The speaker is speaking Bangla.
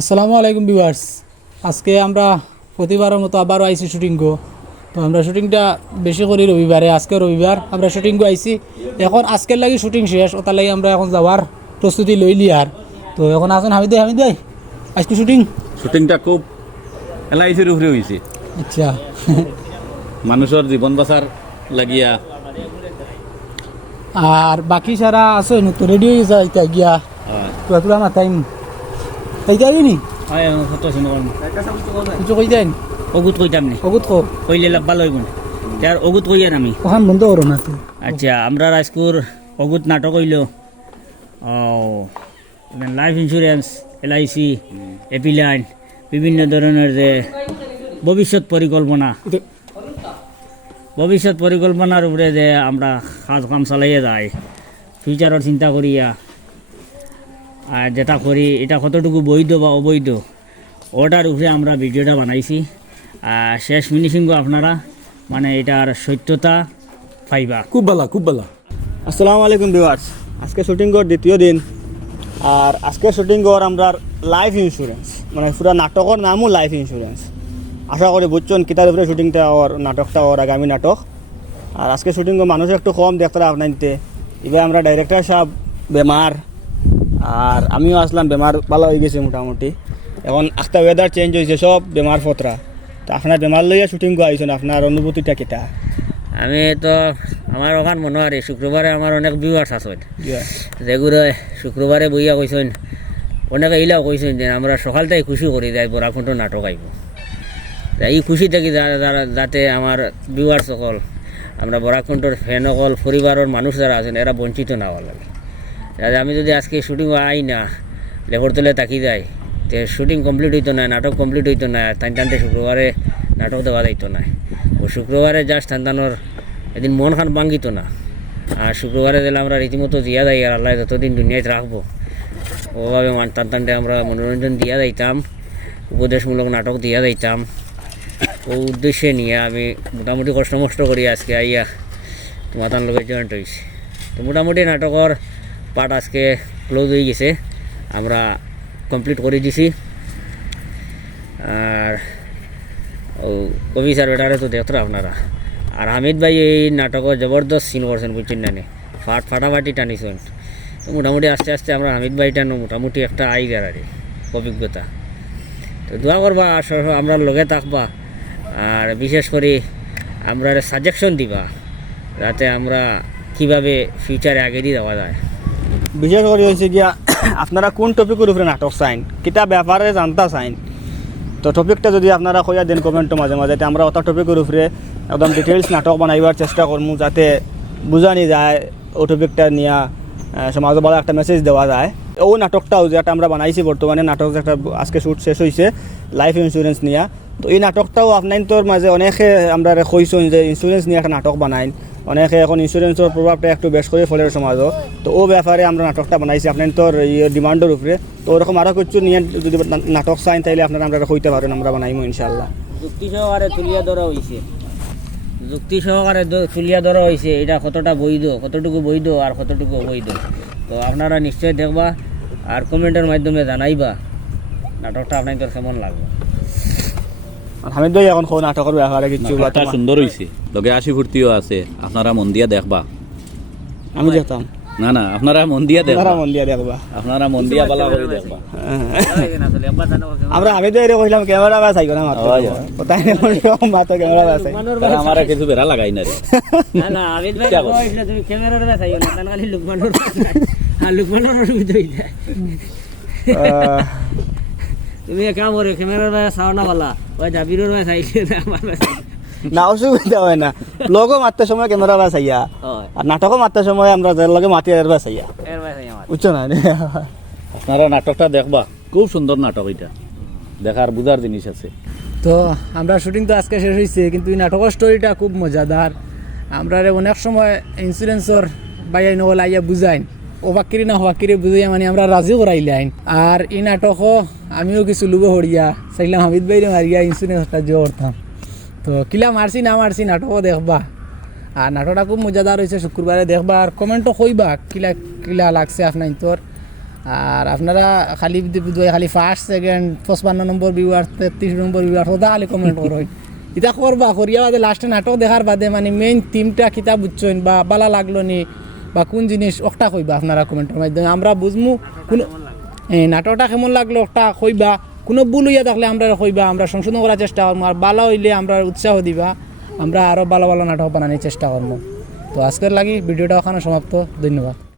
আসসালামু আলাইকুম ভিউয়ার্স। আজকে আমরা প্রতিবারের মতো আবারও আইছি শুটিং গো। তো আমরা শুটিংটা বেশি করি রবিবারে, আজকে রবিবার আমরা শুটিং গো আইছি। এখন আজকের লাগি শুটিং শেষ, ওটার লাগি আমরা এখন যাওয়ার প্রস্তুতি লইলি। আর তো এখন আসেন হামিদ ভাই আজকে শুটিংটা খুব এলআইসির উপরে হয়েছে। আচ্ছা মানুষের জীবন বাঁচার লাগিয়া। আর বাকি সারা আছে তো রেডি হয়ে যাইতে গিয়া তুলা তুলা মাথায় তাই যাইনি কিছু কই যাই অগুত কইতাম নি অগুত কো কইলে লাভ ভালো হইব না তার অগুত কইয়া আমি ওখান বন্ধ করো না তো। আচ্ছা আমরা রাজকুর অগুত নাটক হইল লাইফ ইন্স্যুরেন্স এলআইসি এপিলাইন বিভিন্ন ধরনের যে ভবিষ্যৎ পরিকল্পনার উপরে যে আমরা কাজ কাম চালাইয়া যাই ফিউচারের চিন্তা করিয়া আর যেটা করি এটা কতটুকু বৈধ বা অবৈধ ওটার উপরে আমরা ভিডিওটা বানাইছি। আর শেষ ফিনিশিংও আপনারা মানে এটার সত্যতা পাইবা। খুব ভালো। আসসালামু আলাইকুম ভিউয়ার্স। আজকে শুটিং কর দ্বিতীয় দিন। আর আজকে শুটিং কর আমরা লাইফ ইন্স্যুরেন্স, মানে পুরো নাটকের নামও লাইফ ইন্স্যুরেন্স। আশা করি বুঝছেন কিতার উপরে শুটিংটা ওর নাটকটা ওর আগামী নাটক। আর আজকে শুটিং মানুষ একটু কম দেখতে আপনাইতে এবার আমরা ডাইরেক্টর সাহেব বেমার, আর আমিও আসলাম বেমার ভালো হয়ে গেছে মোটামুটি। এখন একটা ওয়েদার চেঞ্জ হয়েছে, সব বেমার ফতরা। তো আপনার বেমার লইয়া শুটিং আইছেন, আপনার অনুভূতিটা কিতা? আমি তো আমার ওখান মনে হয় শুক্রবারে আমার অনেক ভিউয়ার্স আছে যেগুলো শুক্রবারে বইয়া কইছেন, অনেকে এইলাও কইছেন যে আমরা সকালটাই খুশি করি যাই বরাকুণ্ঠ নাটক আইব। এই খুশি থাকি যাতে আমার ভিউয়ার্স সকল আমরা বরাকুণ্ঠর ফ্যান সকল পরিবারের মানুষ যারা আছেন এরা বঞ্চিত না হওয়ার লাগে। আমি যদি আজকে শুটিং আই না লেবর তলে তাকি যায় তো শুটিং কমপ্লিট হইতো না, নাটক কমপ্লিট হইতো না, টানতে শুক্রবারে নাটক দেওয়া যাইতো না। ও শুক্রবারে যা টানটানোর এদিন মন খান ভাঙ্গিত না। আর শুক্রবারে দিলে আমরা রীতিমতো দিয়া যাই, আর আল্লাহ যতদিন দুনিয়াতে রাখবো ওভাবে টানটানটে আমরা মনোরঞ্জন দিয়া যাইতাম, উপদেশমূলক নাটক দিয়া যাইতাম। ও উদ্দেশ্যে নিয়ে আমি মোটামুটি কষ্ট করি আজকে আইয়া তোমার তার লোকের জয়েন্ট হয়েছি। তো মোটামুটি নাটকের পার্ট আজকে ক্লোজ হয়ে গেছে, আমরা কমপ্লিট করে দিছি। আর ও কবি স্যার বেটারে তো দেখতো আপনারা। আর হামিদ ভাই এই নাটকের জবরদস্ত সিন করছেন বুঝছেন না, ফাটাফাটি টানিছেন। তো মোটামুটি আস্তে আস্তে আমরা হামিদ ভাই টানো মোটামুটি একটা আইডিয়ার আর অভিজ্ঞতা। তো দোয়া করবা, আমরা লগে থাকবা, আর বিশেষ করে আমরা সাজেশন দিবা যাতে আমরা কিভাবে ফিউচারে আগে দিয়ে দেওয়া যায়। বিশেষ করে হয়েছে গিয়া আপনারা কোন টপিকের উপরে নাটক চাইন, কিতা ব্যাপারে জানতা চাইন। তো টপিকটা যদি আপনারা কইয়া দেন কমেন্ট মাঝে মাঝে, আমরা অত টপিকের উপরে একদম ডিটেলস নাটক বানাইবার চেষ্টা করবো, যাতে বুঝানি যায় ও টপিকটা নিয়ে সমাজে ভালো একটা মেসেজ দেওয়া যায়। ও নাটকটাও যেটা আমরা বানাইছি বর্তমানে, নাটক যেটা আজকে শ্যুট শেষ হয়েছে লাইফ ইন্স্যুরেন্স নিয়ে। তো এই নাটকটাও আপনার তোর মাঝে অনেকে আমরা কইছেন যে ইন্স্যুরেন্স নিয়ে একটা নাটক বানাইন, অনেকে এখন ইন্স্যুরেন্সের প্রভাবটা একটু বেশ করে ফলের সমাজও। তো ও ব্যাপারে আমরা নাটকটা বানাইছি আপনার তোর ডিমান্ডের উপরে। তো ওরকম আরও কিছু নিয়ে যদি নাটক চাইন তাইলে আপনারা আমরা কইতে পারেন, আমরা বানাইমো ইনশাল্লাহ। যুক্তি সহকারে তুলিয়া ধরা হয়েছে এটা কতটা বৈধ, কতটুকু বৈধ আর কতটুকু অবৈধ। তো আপনারা নিশ্চয়ই দেখবা আর কমেন্টের মাধ্যমে জানাইবা নাটকটা আপনাদের কেমন লাগবে। হামিদ ভাই এখন কোন নাটকের ব্যাপারে কিছু সুন্দর হয়েছে, লগে হাসি ফুর্তিও আছে, আপনারা মন দিয়া দেখবা। আমি যেতাম না আপনারা মন দিয়া দেখবা, আপনারা মন দিয়া বালা করে দেখবা। আমরা হামিদ ভাই কইলাম ক্যামেরা বাস আইগো না মাত্র তাই মাত্র ক্যামেরা বাস আই আমারে কিছু বেরা লাগাই না রে। না আবিদ ভাই কইছিল তুমি ক্যামেরার বাস আইও না, তান খালি লুকমানোর আর লুকমানোর অসুবিধা হই যায়। তুমি এক কাম করো, ক্যামেরার বাস আও না বালা ওই জাবিরের বাস আইছে না আমার বাস না, অসুবিধা হয় না। লোকও মারতে সময় ক্যামেরা বাস আইয়া, আর নাটকও মারতে সময় আমরা যার লগে মাতি এর বাস আইয়া, বুঝছো না? আপনারা নাটকটা দেখবা, খুব সুন্দর নাটক, এটা দেখার বুঝার জিনিস আছে। তো আমরা শুটিং তো আজকে শেষ হয়েছে, কিন্তু এই নাটকের স্টোরিটা খুব মজাদার। আমরা অনেক সময় ইন্স্যুরেন্সর বাইয়াই নগল আইয়া বুঝাইন, ওবাক্কিরি না হবাক্কিরি বুঝাইয়া মানে আমরা রাজি করাইলাইন। আর এই নাটকও আমিও কিছু লুবো হরিয়া চাইলাম হামিদ ভাইরে মারিয়া ইন্স্যুরেন্সটা জো করতাম। তো কিলা মারছি না মারছি নাটকও দেখবা, আর নাটকটা খুব মজাদার হয়েছে। শুক্রবারে দেখবা আর কমেন্টও কইবা কিলা কিলা লাগছে আপনার তোর। আর আপনারা খালি খালি ফার্স্ট সেকেন্ড 55 নম্বর ভিউয়ার 33 নম্বর ভিউয়ার ওদা খালি কমেন্ট করুন এটা করবা করিয়া বাদে লাস্টে নাটক দেখার বাদে মানে মেইন থিমটা কিতা বুঝছেন বা বালা লাগলো নি বা কোন জিনিস ওটা কইবা আপনারা কমেন্টের মাধ্যমে আমরা বুঝমু কোন নাটকটা কেমন লাগলো ওটা কইবা কোনো ভুল হইয়া থাকলে আমরা কইবা আমরা সংশোধন করার চেষ্টা করবো আর ভালো হইলে আমরা উৎসাহ দিবা আমরা আরও ভালো ভালো নাটক বানানোর চেষ্টা করবো তো আজকের লাগি ভিডিওটা ওখানে সমাপ্ত ধন্যবাদ।